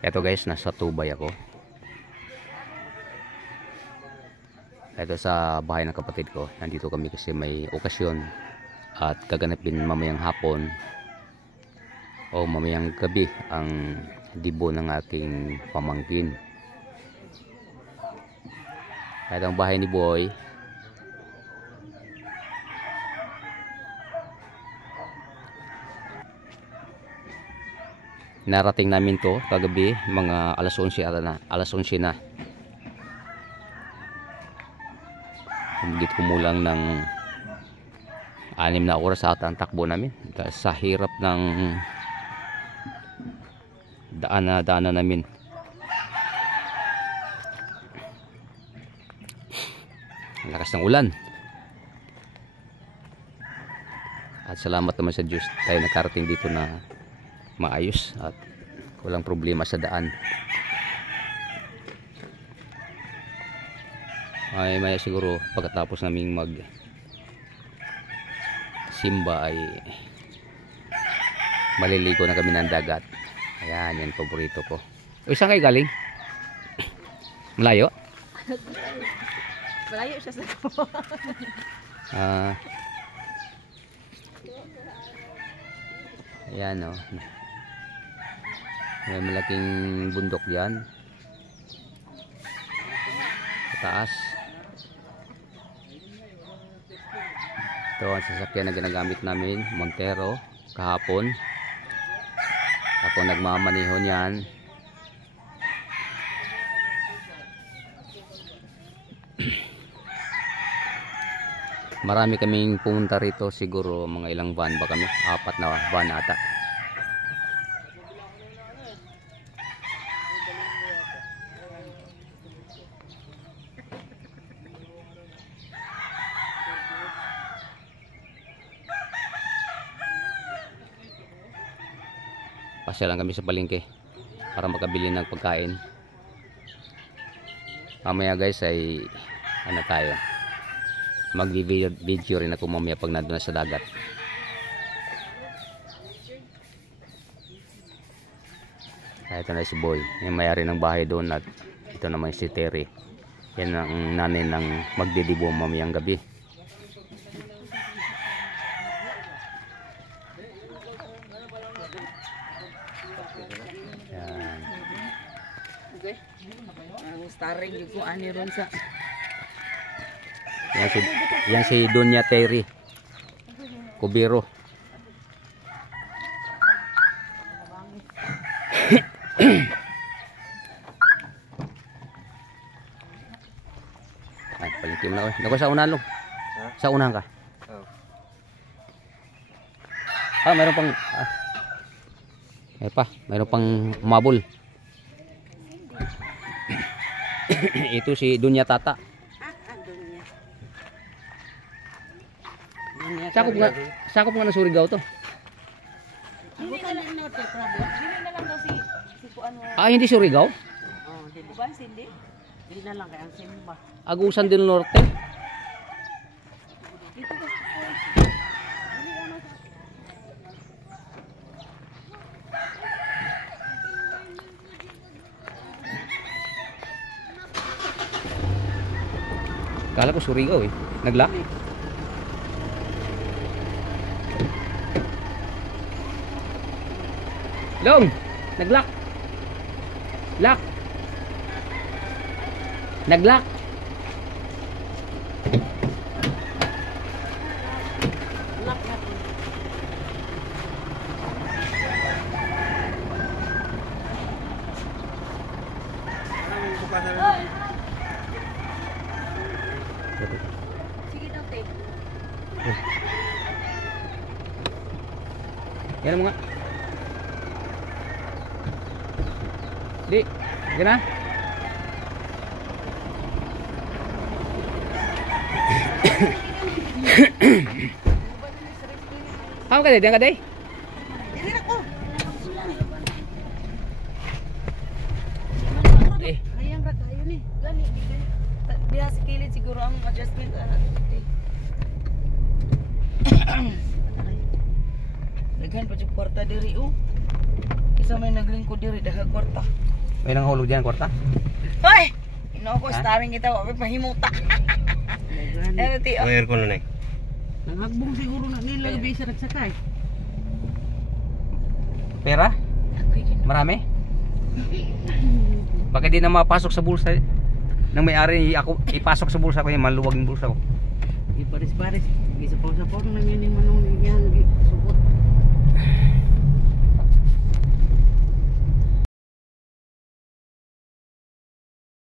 Eto guys, nasa Tubay ako. Eto sa bahay ng kapatid ko. Nandito kami kasi may okasyon at gaganapin mamayang hapon o mamayang gabi ang dibo ng aking pamangkin. Eto ang bahay ni Boy. Narating namin to kagabi, mga alas 11 na. Alas 11 na. Hindi kumulang ng 6 na oras at ang takbo namin. Sa hirap ng daanan namin. Ang lakas ng ulan. At salamat naman sa Diyos tayo nakarating dito na maayos at walang problema sa daan. Ay maya siguro pagkatapos naming mag simba ay maliligo na kami ng dagat. Ayan, yan paborito ko. O, saan kayo galing? Malayo? Malayo siya sa ayan o. May malaking bundok yan sa taas. Ito ang sasakyan na ginagamit namin, Montero, kahapon. Ako nagmamaniho niyan. Marami kaming pumunta rito, siguro mga ilang van ba kami? 4 na van ata. Pasya lang kami sa palengke para makabili ng pagkain. Mamaya guys ay ano tayo, mag-video rin ako mamaya pag nandun na sa dagat. Ito na si Boy, yung mayari ng bahay doon, at ito naman si Terry. Yan ang nanay ng magdidibo mamayang gabi. Yan. Okay. Ang starring yung kung ani ron sa yan si Donya Terry Kubiro. Ay, palengke mo na ako. Nako sa unahan lo. Sa unahan ka. Mayroon pang mayroon pang umabol. Ito si Dunya Tata. Sakop nga ng Surigao to. hindi na lang natin problem. Hindi na lang daw si kuan mo. Hindi Surigao? Oh, di ba hindi? Hindi na lang kay ang simba. Agusan del Norte. Dito ba? Kala ko Surigao eh. Naglock? Long! Naglock! Lock! Naglock! Lock natin. Sige daw, te. Yan mo nga. Di, gana? Ako ka day, diyan ka day? Dili na ko. Hayang ra kayo ni. Gani diha sa kilid siguro ang adjustment. Daghan pa yung kwarta diri oh. Isa may nag maglingkod diri daghang kwarta. May nanghulog diyan kwarta. Hoy! Ino ko Ha? starring kita wa pahimuta. Ano ti? Ang aircon na. Nangagbong siguro na nila gabi sa nagsakay. Pera? Marami? Bakit di na mapasok sa bulsa? Nang may-ari ako ipasok sa bulsa ko yung maluwag ng bulsa ko. Iparis-paris. Isa pa sa porno na yun yung